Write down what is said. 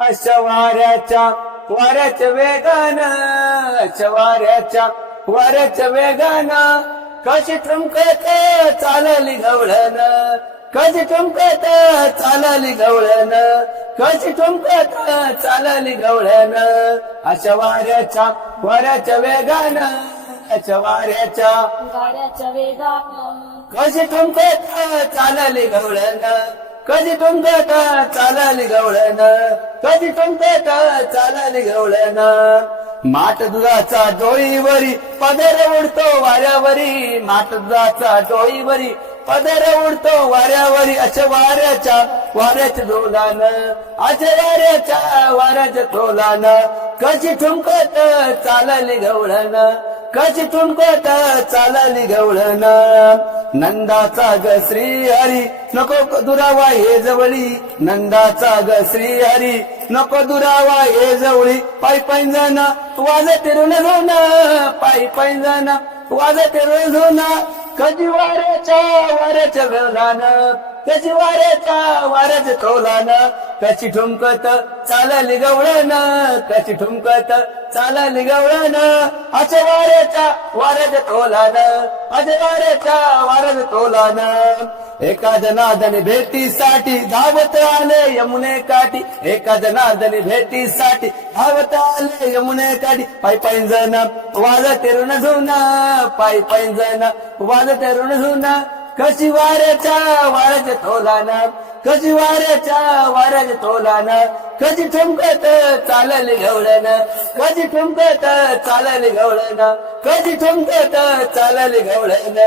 अशा वाऱ्याच्या वाऱ्याच्या वेगानं अशा वाऱ्याच्या वाऱ्याच्या वेगानं. कशी ठुमकत चालली गवळण कशी ठुमकत चालली गवळण कशी ठुमकत चालली गवळण. अशा वाऱ्याच्या वाऱ्याच्या वेगानं अशा वाऱ्याच्या. गाड्याच्या वेगानं. कशी ठुमकत चालली गवळण कधी ठुमकत चालाली गवळण? कधी ठुमकत चालाली गवळण? माट दुधाचा डोळीवरी पदर उडतो वाऱ्यावरी. माट दुधाचा डोळीवरी पदर उडतो वाऱ्यावरी. अशा वाऱ्याच्या वाऱ्याच्या डोलान अशा वाऱ्याच्या वाऱ्याच्या टोलान कशी ठुमकत चालाली गवळण? कशी ठुमकत चालाली गवळण? नंदाचा ग श्री हरी. नको दुरावा हे जवळी. नंदाचा ग श्री हरी. नको दुरावा हे जवळी. पाय पैंजण वाजत ऋण झोना. पाय पैंजण वाजत ऋण झोना. कधी वाऱ्याच्या वाऱ्याच्या वेळान कशी वाऱ्याच्या वाऱ्याच्या तोलान. कशी ठुमकत चालली गवळण कशी ठुमकत चालली गवळण. अशा वाऱ्याच्या वाऱ्याच्या तोलान अशा वाऱ्याच्या वाऱ्याच्या तोलान. एका जनार्दनी भेटीसाठी धावत आले यमुने काठी. एका जनार्दनी भेटीसाठी धावत आले यमुने काठी. पाय पैंजण वाजत ऋण झुना पाय पैंजण वाजत ऋण झुना. कशी वाऱ्याच्या वाऱ्याच्या तोलान कशी वाऱ्याच्या वाऱ्याच्या तोलान कशी ठुमकत चालली गवळण कशी ठुमकत चालली गवळण कशी ठुमकत चालली गवळण